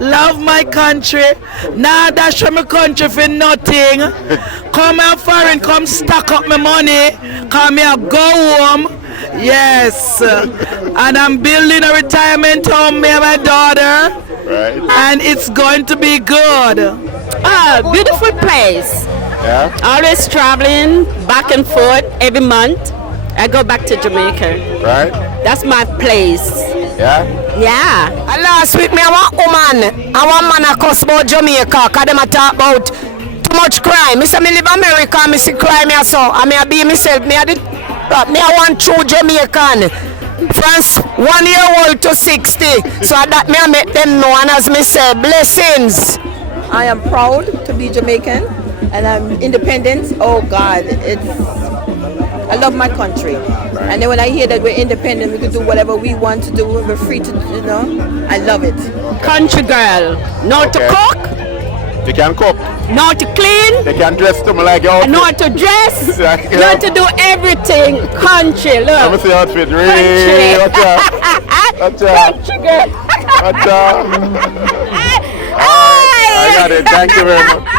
Love my country. Nah, dash from my country for nothing. Come out foreign, come stack up my money. Come here, go home. Yes. And I'm building a retirement home, me and my daughter. Right. And it's going to be good. Beautiful place. Yeah. Always traveling back and forth every month. I go back to Jamaica. Right. That's my place. Yeah. Yeah. Last week, me I want woman. I want man a cuss about Jamaica, cause them a talk about too much crime. Me say me live America, me see crime here so. I me a be myself. Me I want true Jamaican. From 1 year old to 60. So that me I make them know, and as me say, blessings. I am proud to be Jamaican and I'm independent. Oh God, I love my country. And then when I hear that we're independent, we can do whatever we want to do. We're free to, I love it. Country girl. Know to cook, You can cook. know to clean, They can dress them like your outfit. know to dress, Yeah. know to do everything. Country, Let me look. see your outfit. Country. Really? Watch out. Watch out. Country girl. Watch out. I got it. Thank you very much.